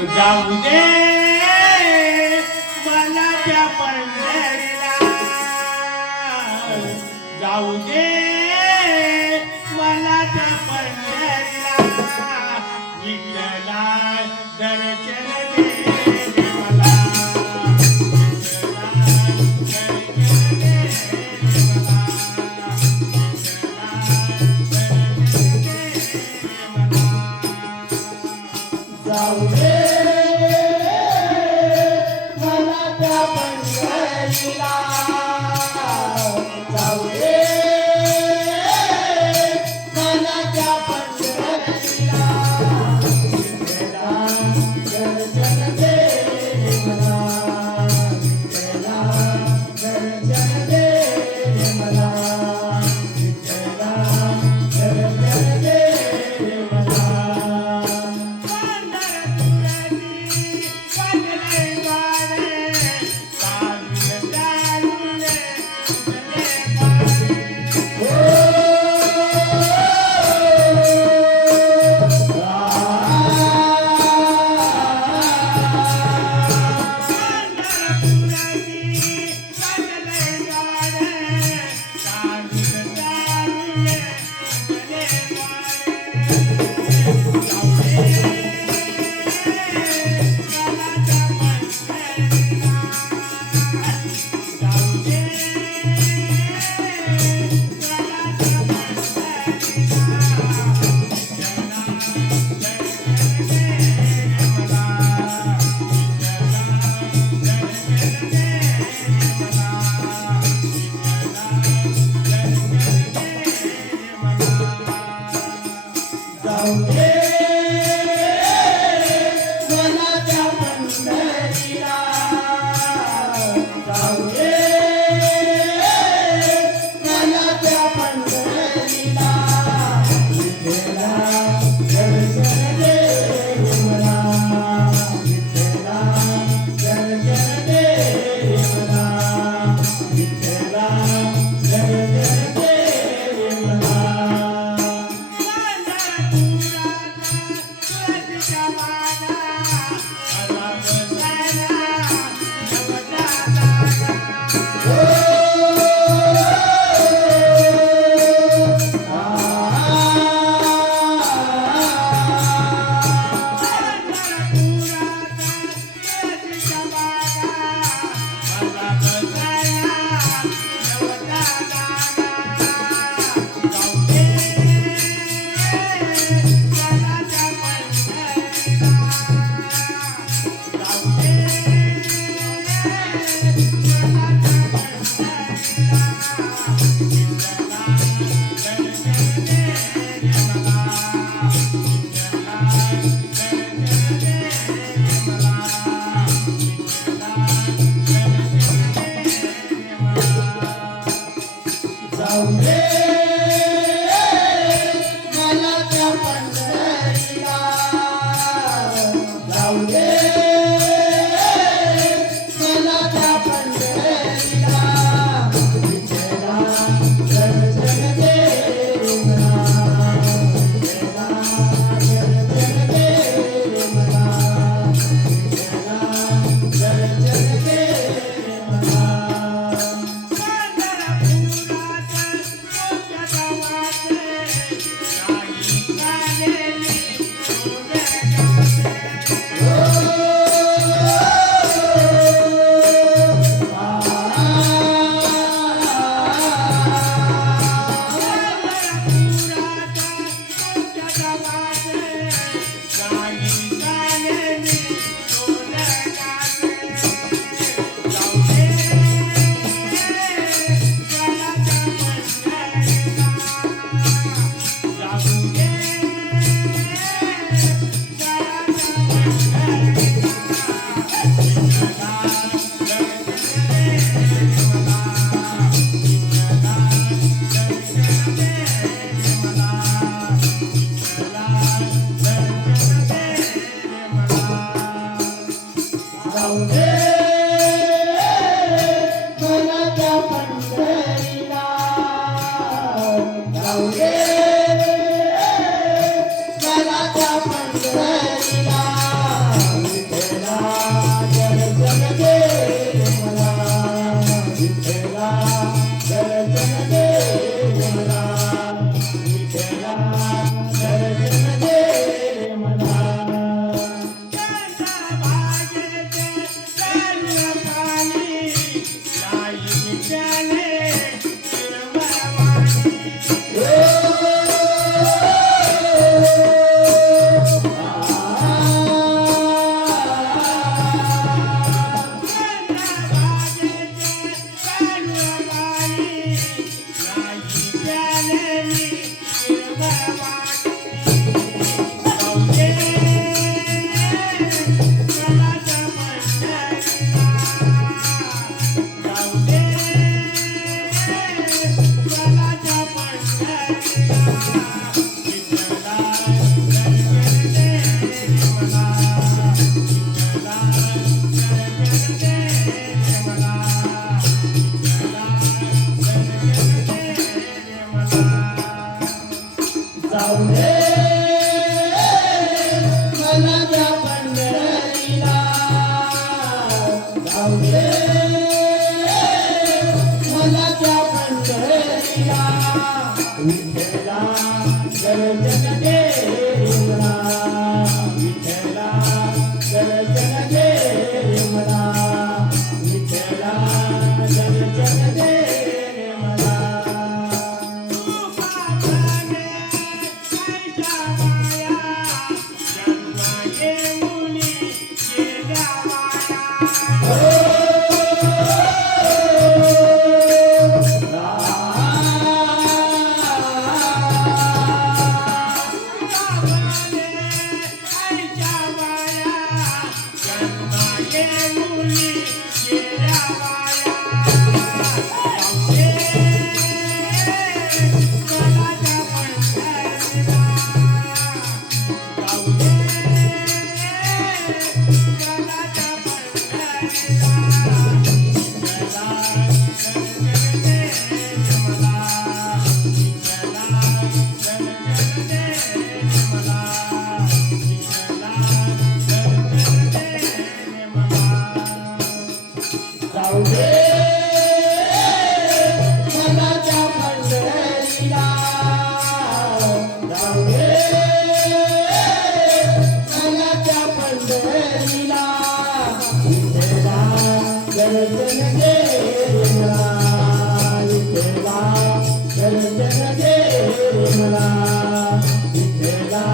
जाऊ दे मला त्या पंढरीला, जाऊ दे मला त्या पंढरीला, विठ्ठला दर्शन दे मला, विठ्ठला दर्शन दे मला, विठ्ठला दर्शन दे मला. जाऊ दे मला त्या पंढरीला, जाऊ दे मला त्या पंढरीला, विठ्ठला दर्शन दे मला, विठ्ठला दर्शन दे मला, विठ्ठला दर्शन दे मला. जाऊ दे मला त्या पंढरीला, जाऊ दे मला त्या पंढरीला, विठ्ठला दर्शन दे मला, विठ्ठला दर्शन दे मला, विठ्ठला दर्शन दे मला. जाऊ दे मला त्या पंढरीला, जाऊ दे मला त्या पंढरीला, विठ्ठला दर्शन दे मला, विठ्ठला दर्शन दे मला, विठ्ठला दर्शन दे मला. Yeah. आईच्या माया जन्माये मुली गेल्या वाया मनाच्या पंढरीला गाऊले मनाच्या पंढरीला जाऊ दे मनाच्या पंढरीला जाऊ दे मनाच्या पंढरीला विठ्ठला दर्शन दे मला विठ्ठला दर्शन दे मला विठ्ठला